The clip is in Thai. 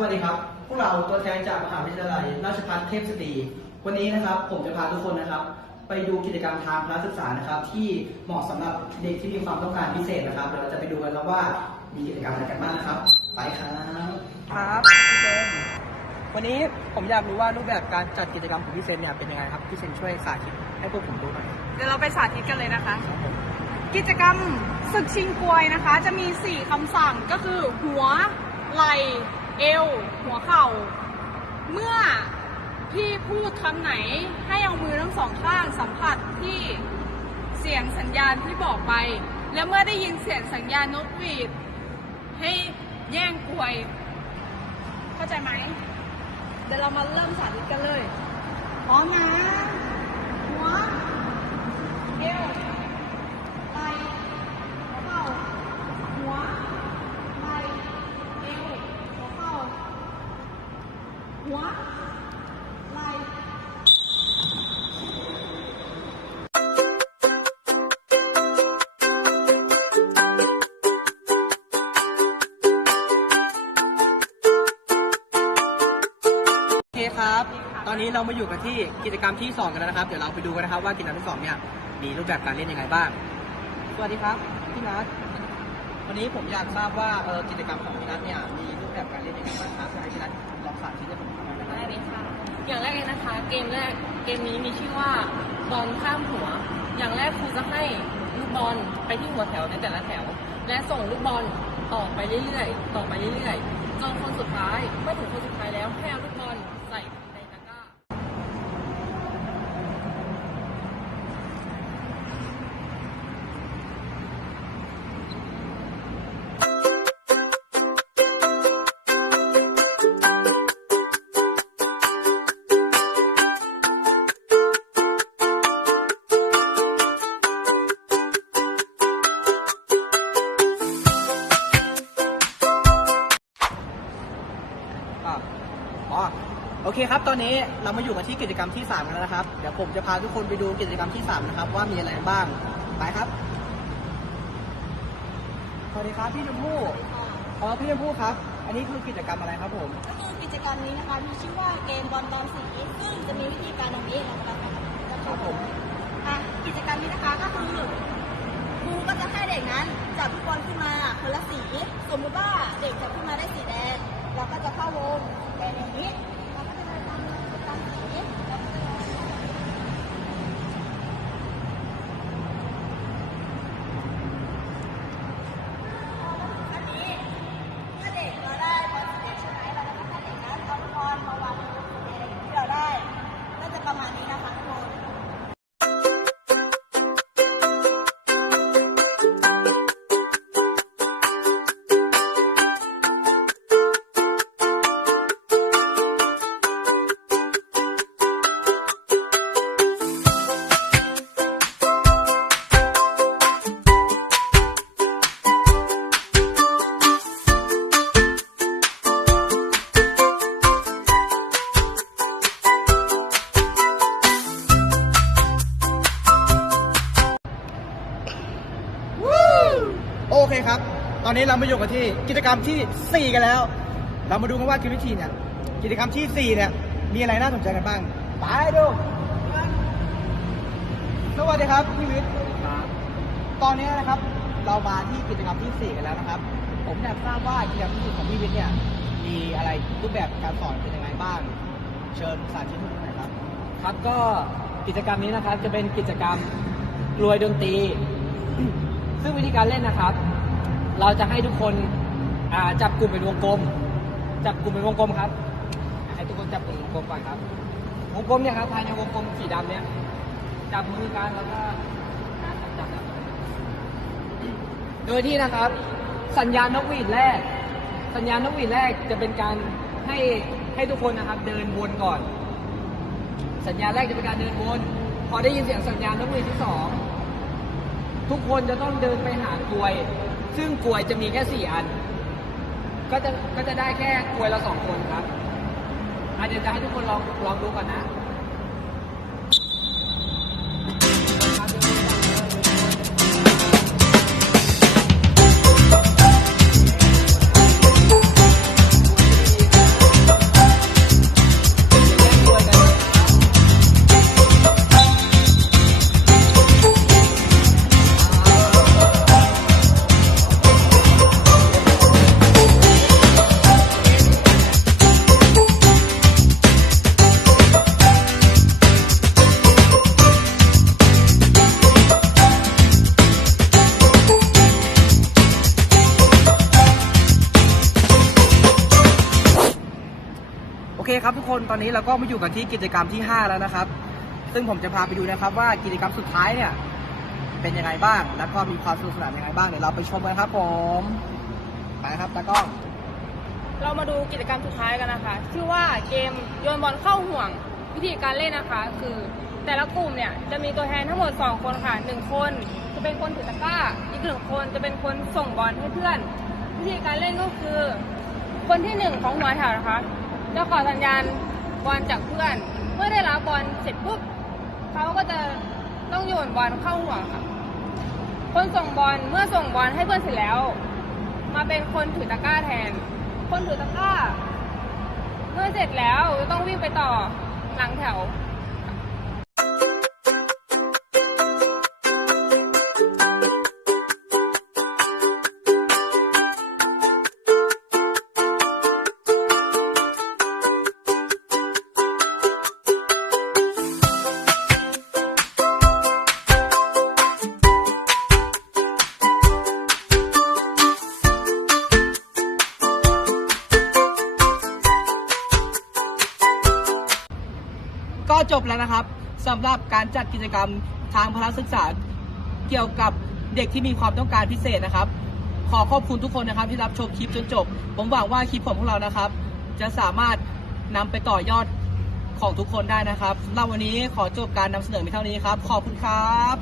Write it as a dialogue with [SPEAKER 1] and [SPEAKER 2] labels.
[SPEAKER 1] สวัสดีครับ พวกเราตัวแทนจากมหาวิทยาลัย ราชภัฏเทพสตรี วันนี้นะครับผมจะพาทุกคนนะครับ ไปดูกิจกรรมทางพละศึกษานะครับ ที่เหมาะสำหรับเด็กที่มีความต้องการพิเศษนะครับเดี๋ยวเราจะไปดูกันครับว่ามีกิจกรรมอะไรกันบ้างนะครับ ไปครับครับพี่เซนวันนี้ผมอยากรู้ว่ารูปแบบการจัดกิจกรรมของพี่เซนเนี่ยเป็นยังไงครับพี่เซนช่วยสาธิตให้พวกผมดูหน่อย
[SPEAKER 2] เดี๋ยวเราไปสาธิตกันเลยนะคะ กิจกรรมศึกชิงกวยนะคะ จะมี 4คำสั่งก็คือหัวไหล่ เอว หัวเข่า เมื่อพี่พูดคำไหนให้เอามือทั้งสองข้างสัมผัสที่เสียงสัญญาณที่บอกไป และเมื่อได้ยินเสียงสัญญาณนกหวีด ให้แย่งกวย เข้าใจไหม เดี๋ยวเรามาเริ่มสาธิตกันเลยพร้อมนะ
[SPEAKER 1] ตอนนี้เรามาอยู่กันที่กิจกรรมที่ 2 กันแล้วนะครับ เดี๋ยวเราไปดูกันนะครับว่ากิจกรรมที่ 2 เนี่ย มีรูปแบบการเล่นยังไงบ้าง สวัสดีครับ พี่นัท วันนี้ผมอยากทราบว่าเออกิจกรรมของพี่นัทเนี่ย มีรูปแบบการเล่นยังไงบ้างครับให้พี่นัทลองสาธิตให้ผมฟังหน่อยนะครับ
[SPEAKER 3] ได้เลยค่ะ อย่างแรกเลยนะคะ เกมแรก เกมนี้มีชื่อว่าบอลข้ามหัว อย่างแรกครูจะให้ลูกบอลไปที่หัวแถวในแต่ละแถว และส่งลูกบอลต่อไปเรื่อยๆ ต่อไปเรื่อยๆ จนคนสุดท้ายเมื่อถึงคนสุดท้ายแล้วให้ อ๋อ
[SPEAKER 1] โอเคครับ ตอนนี้เรามาอยู่กันที่กิจกรรมที่ 3 กันแล้วนะครับ เดี๋ยวผมจะพาทุกคนไปดูกิจกรรมที่ 3 นะครับ ว่ามีอะไรบ้าง ไปครับ สวัสดีครับพี่ชมพู่อ๋อพี่ชมพู่ครับ อันนี้คือกิจกรรมอะไรครับผม
[SPEAKER 4] ก็คือกิจกรรมนี้นะคะมีชื่อว่าเกมบอลบอลสีซึ่งจะมีวิธีการดังนี้เราจะทำจะ
[SPEAKER 1] ครับผม
[SPEAKER 4] อะกิจกรรมนี้นะคะก็คือครูก็จะให้เด็กนั้นจับลูกบอลขึ้นมาคนละสี สมมติว่าเด็กจับขึ้นมาได้สีแดง เราก็จะเข้าวงแดงอย่างนี้
[SPEAKER 1] โอเคครับ ตอนนี้เรามาอยู่กันที่กิจกรรมที่ 4 กันแล้ว เรามาดูกันว่ากิจวิธีเนี่ย กิจกรรมที่ 4 เนี่ย มีอะไรน่าสนใจกันบ้าง ไปดู สวัสดีครับพี่วิทย์ตอนนี้นะครับ เรามาที่กิจกรรมที่ 4 กันแล้วนะครับ ผมอยากทราบว่ากิจกรรมที่4ของพี่วิทย์เนี่ย มีอะไรรูปแบบการสอนเป็นยังไงบ้าง เชิญสาธิตให้ดูหน่อยครับ
[SPEAKER 5] ครับก็กิจกรรมนี้นะครับจะเป็นกิจกรรมรวยดนตรี ซึ่งวิธีการเล่นนะครับ เราจะให้ทุกคนจับกลุ่มเป็นวงกลม จับกลุ่มเป็นวงกลมครับ ให้ทุกคนจับกลุ่มวงกลมก่อนครับ วงกลมเนี่ยครับภายในวงกลมสีดำเนี่ย จับมือกันแล้วก็จับโดยที่นะครับ สัญญาณนกหวีดแรก สัญญาณนกหวีดแรกจะเป็นการให้ให้ทุกคนนะครับเดินวนก่อน สัญญาณแรกจะเป็นการเดินวน พอได้ยินเสียงสัญญาณนกหวีดที่สอง ทุกคนจะต้องเดินไปหากลวย ซึ่งกลวยจะมีแค่สี่อัน ก็จะก็จะได้แค่กลวยละสองคนครับอาเดี๋ยวจะให้ทุกคนลองลองดูก่อนนะ
[SPEAKER 1] นตอนนี้เราก็มาอยู่กันที่กิจกรรมที่ 5 แล้วนะครับ ซึ่งผมจะพาไปดูนะครับ ว่ากิจกรรมสุดท้ายเนี่ยเป็นยังไงบ้าง แล้วก็มีความสนุกสนานยังไงบ้างเดี๋ยวเราไปชมกันครับผมไปครับตากล้อง
[SPEAKER 2] เรามาดูกิจกรรมสุดท้ายกันนะคะ ชื่อว่าเกมโยนบอลเข้าห่วง วิธีการเล่นนะคะ คือแต่ละกลุ่มเนี่ยจะมีตัวแทนทั้งหมด 2 คนค่ะ 1 คนจะเป็นคนถือตะกร้า อีกหนึ่งคนจะเป็นคนส่งบอลให้เพื่อน วิธีการเล่นก็คือ คนที่หนึ่งของหัวแถวนะคะ จะขอสัญญาณบอลจากเพื่อน เมื่อได้รับบอลเสร็จปุ๊บเขาก็จะต้องโยนบอลเข้าห่วงค่ะ คนส่งบอลเมื่อส่งบอลให้เพื่อนเสร็จแล้ว มาเป็นคนถือตะกร้าแทน คนถือตะกร้า เมื่อเสร็จแล้วต้องวิ่งไปต่อหลังแถว
[SPEAKER 1] จบแล้วนะครับสำหรับการจัดกิจกรรมทางพละศึกษาเกี่ยวกับเด็กที่มีความต้องการพิเศษนะครับ ขอขอบคุณทุกคนนะครับที่รับชมคลิปจนจบ ผมหวังว่าคลิปของพวกเรานะครับ จะสามารถนำไปต่อยอดของทุกคนได้นะครับสำหรับวันนี้ขอจบการนำเสนอในเท่านี้ครับ ขอบคุณครับ